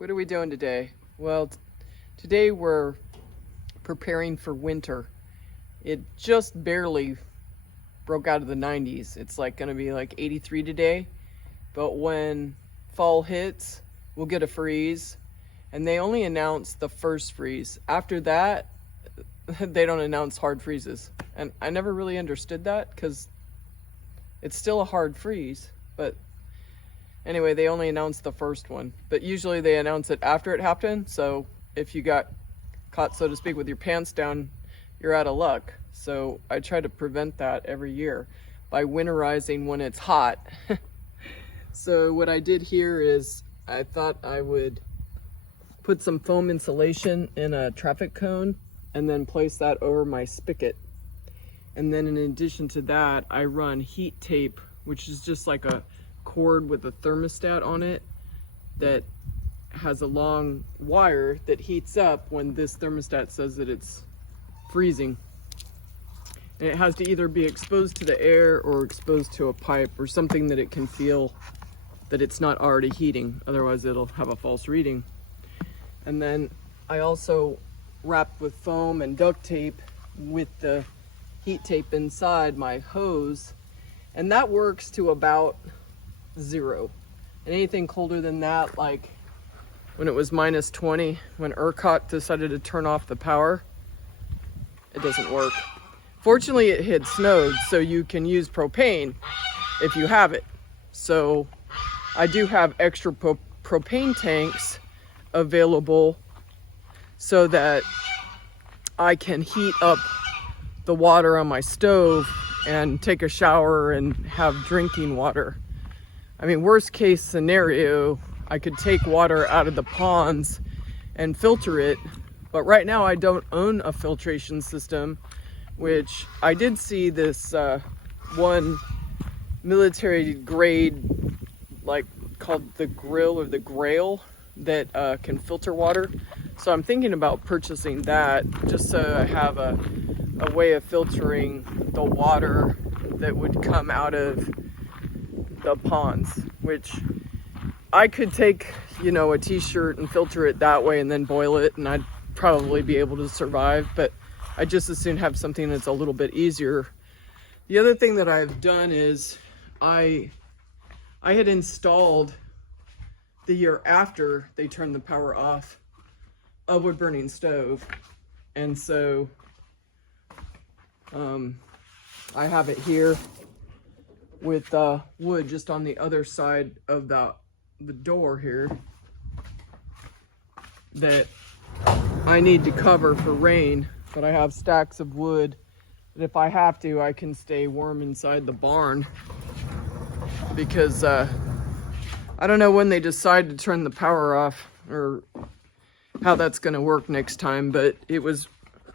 What are we doing today? Well, today we're preparing for winter. It just barely broke out of the 90s. It's like gonna be like 83 today. But when fall hits, we'll get a freeze. And they only announce the first freeze. After that, they don't announce hard freezes. And I never really understood that because it's still a hard freeze. But anyway, they only announced the first one, but usually they announce it after it happened. So if you got caught, so to speak, with your pants down, you're out of luck. So I try to prevent that every year by winterizing when it's hot. So what I did here is I thought I would put some foam insulation in a traffic cone and then place that over my spigot. And then in addition to that, I run heat tape, which is just like a cord with a thermostat on it that has a long wire that heats up when this thermostat says that it's freezing. And it has to either be exposed to the air or exposed to a pipe or something that it can feel that it's not already heating, otherwise it'll have a false reading. And then I also wrapped with foam and duct tape with the heat tape inside my hose, and that works to about 0. And anything colder than that, like when it was minus 20, when ERCOT decided to turn off the power, it doesn't work. Fortunately, it had snowed, so you can use propane if you have it. So I do have extra propane tanks available so that I can heat up the water on my stove and take a shower and have drinking water. I mean, worst case scenario, I could take water out of the ponds and filter it, but right now I don't own a filtration system, which I did see this one military grade, like called the Grill or the Grail, that can filter water. So I'm thinking about purchasing that just so I have a way of filtering the water that would come out of the ponds, which I could take, you know, a t-shirt and filter it that way and then boil it, and I'd probably be able to survive, but I just as soon have something that's a little bit easier. The other thing that I've done is I had installed, the year after they turned the power off, a wood burning stove, and so I have it here with wood just on the other side of the door here that I need to cover for rain, but I have stacks of wood that if I have to, I can stay warm inside the barn, because I don't know when they decide to turn the power off or how that's going to work next time, but it was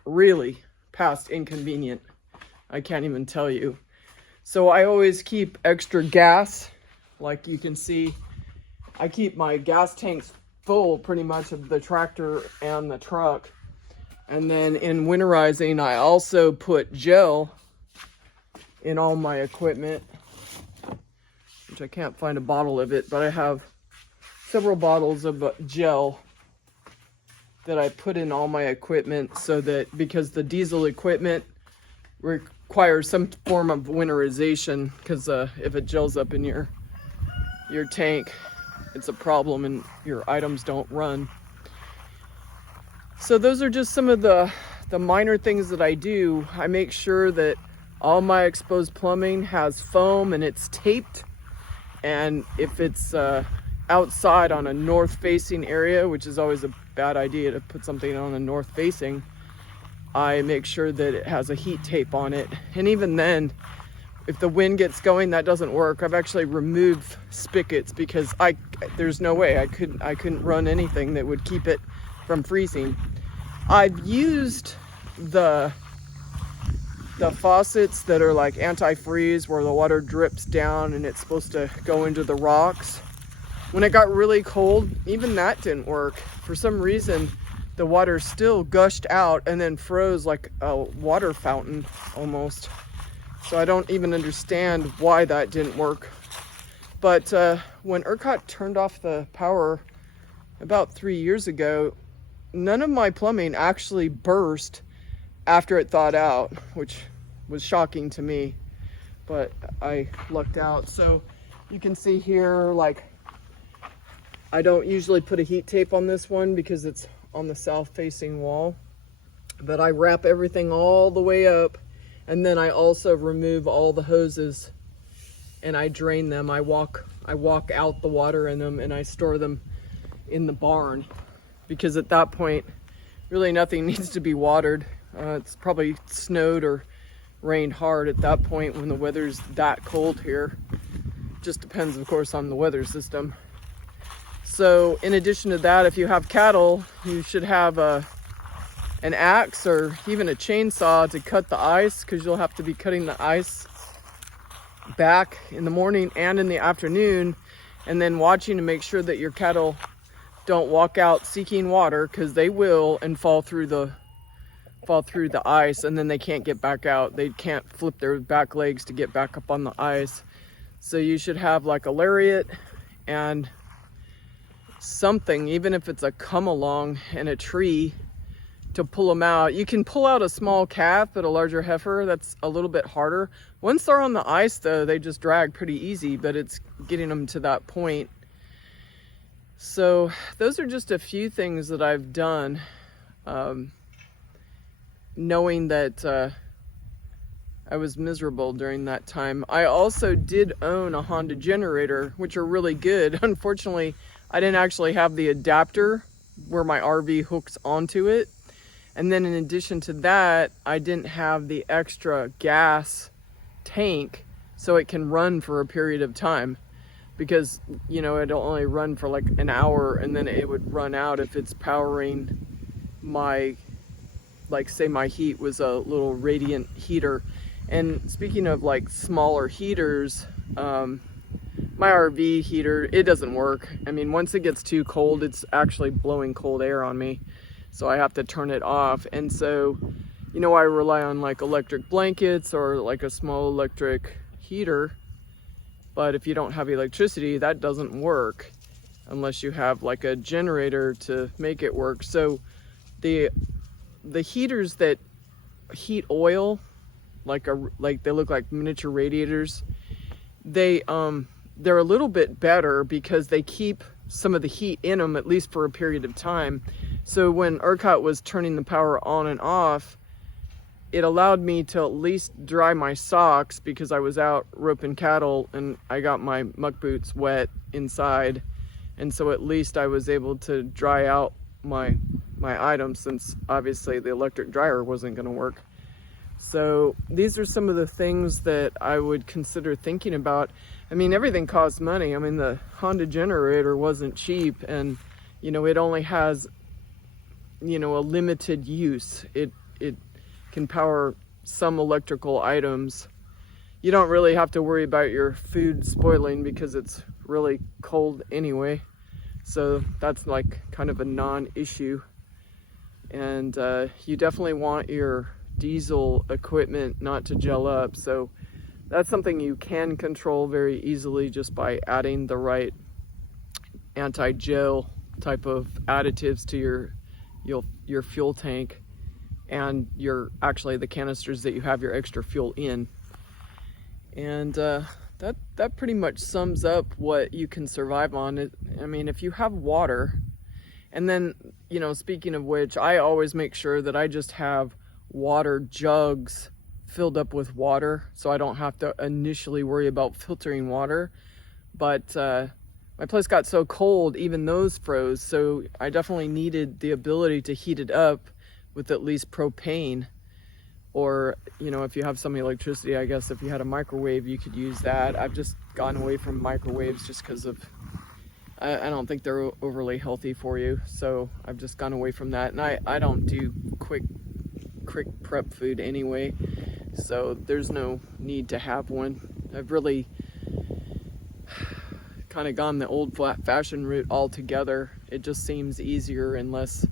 really past inconvenient. I can't even tell you. So I always keep extra gas. Like you can see, I keep my gas tanks full pretty much of the tractor and the truck. And then in winterizing, I also put gel in all my equipment, which I can't find a bottle of it, but I have several bottles of gel that I put in all my equipment, so that, because the diesel equipment requires some form of winterization, because if it gels up in your tank, it's a problem and your items don't run. So those are just some of the minor things that I do. I make sure that all my exposed plumbing has foam and it's taped, and if it's outside on a north facing area, which is always a bad idea to put something on a north facing, I make sure that it has a heat tape on it. And even then, if the wind gets going, that doesn't work. I've actually removed spigots because there's no way I couldn't run anything that would keep it from freezing. I've used the faucets that are like anti-freeze, where the water drips down and it's supposed to go into the rocks. When it got really cold, even that didn't work. For some reason, the water still gushed out and then froze like a water fountain almost. So I don't even understand why that didn't work. But when ERCOT turned off the power about 3 years ago, none of my plumbing actually burst after it thawed out, which was shocking to me, but I lucked out. So you can see here, like, I don't usually put a heat tape on this one because it's on the south facing wall, but I wrap everything all the way up, and then I also remove all the hoses and I drain them. I walk out the water in them, and I store them in the barn, because at that point really nothing needs to be watered. It's probably snowed or rained hard at that point when the weather's that cold here. Just depends, of course, on the weather system. So in addition to that, if you have cattle, you should have an axe or even a chainsaw to cut the ice, because you'll have to be cutting the ice back in the morning and in the afternoon, and then watching to make sure that your cattle don't walk out seeking water, because they will, and fall through the ice, and then they can't get back out. They can't flip their back legs to get back up on the ice. So you should have like a lariat and something, even if it's a come along and a tree, to pull them out. You can pull out a small calf, but a larger heifer, that's a little bit harder. Once they're on the ice though, they just drag pretty easy, but it's getting them to that point. So those are just a few things that I've done, knowing that I was miserable during that time. I also did own a Honda generator, which are really good. Unfortunately, I didn't actually have the adapter where my RV hooks onto it. And then in addition to that, I didn't have the extra gas tank so it can run for a period of time, because, you know, it'll only run for like an hour and then it would run out if it's powering my, like, say my heat was a little radiant heater. And speaking of like smaller heaters, my RV heater, it doesn't work. I mean, once it gets too cold, it's actually blowing cold air on me, so I have to turn it off. And so, you know, I rely on like electric blankets or like a small electric heater. But if you don't have electricity, that doesn't work unless you have like a generator to make it work. So the heaters that heat oil, like they look like miniature radiators, they're a little bit better because they keep some of the heat in them, at least for a period of time. So when ERCOT was turning the power on and off, it allowed me to at least dry my socks, because I was out roping cattle and I got my muck boots wet inside. And so at least I was able to dry out my items, since obviously the electric dryer wasn't going to work. So these are some of the things that I would consider thinking about. I mean, everything costs money. I mean, the Honda generator wasn't cheap, and, you know, it only has, you know, a limited use. It can power some electrical items. You don't really have to worry about your food spoiling because it's really cold anyway. So that's like kind of a non-issue. And you definitely want your diesel equipment not to gel up. So that's something you can control very easily just by adding the right anti-gel type of additives to your fuel tank, and actually the canisters that you have your extra fuel in. And that pretty much sums up what you can survive on. I mean, if you have water, and then, you know, speaking of which, I always make sure that I just have water jugs filled up with water, so I don't have to initially worry about filtering water. But my place got so cold, even those froze, so I definitely needed the ability to heat it up with at least propane. Or, you know, if you have some electricity, I guess if you had a microwave, you could use that. I've just gone away from microwaves just because of, I don't think they're overly healthy for you. So I've just gone away from that. And I don't do quick prep food anyway, so there's no need to have one. I've really kind of gone the old fashioned route altogether. It just seems easier and less,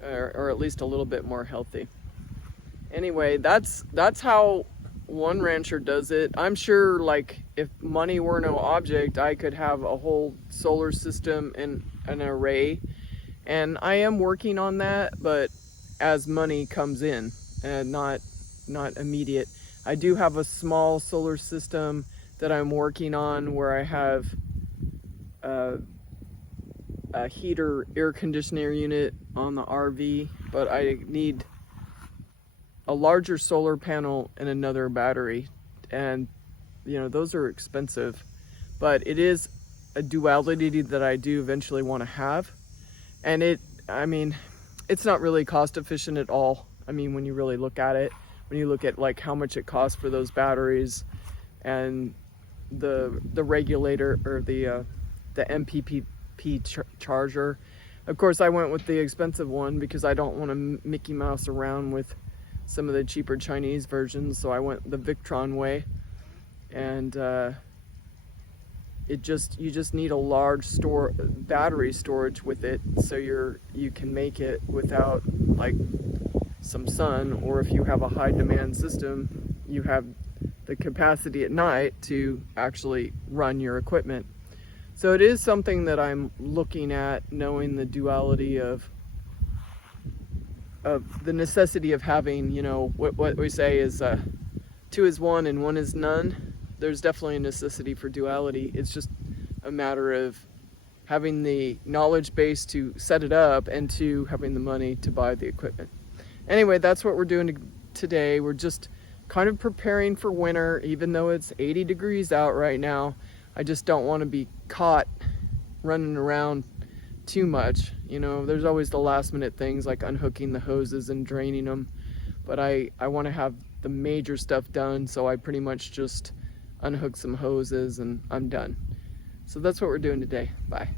or at least a little bit more healthy. Anyway, that's how one rancher does it. I'm sure, like, if money were no object, I could have a whole solar system and an array, and I am working on that, but as money comes in and not immediate. I do have a small solar system that I'm working on where I have a heater air conditioner unit on the RV, but I need a larger solar panel and another battery, and those are expensive, but it is a duality that I do eventually want to have. And it's not really cost efficient at all. When you really look at it, when you look at like how much it costs for those batteries and the regulator or the MPPT charger. Of course, I went with the expensive one because I don't want to Mickey Mouse around with some of the cheaper Chinese versions, so I went the Victron way. And you just need a large battery storage with it, so you can make it without like some sun, or if you have a high demand system, you have the capacity at night to actually run your equipment. So it is something that I'm looking at, knowing the duality of the necessity of having, what we say is 2 is 1 and 1 is none. There's definitely a necessity for duality. It's just a matter of having the knowledge base to set it up and to having the money to buy the equipment. Anyway, that's what we're doing today. We're just kind of preparing for winter, even though it's 80 degrees out right now. I just don't want to be caught running around too much. There's always the last minute things like unhooking the hoses and draining them, but I want to have the major stuff done, so I pretty much just unhook some hoses and I'm done. So that's what we're doing today. Bye.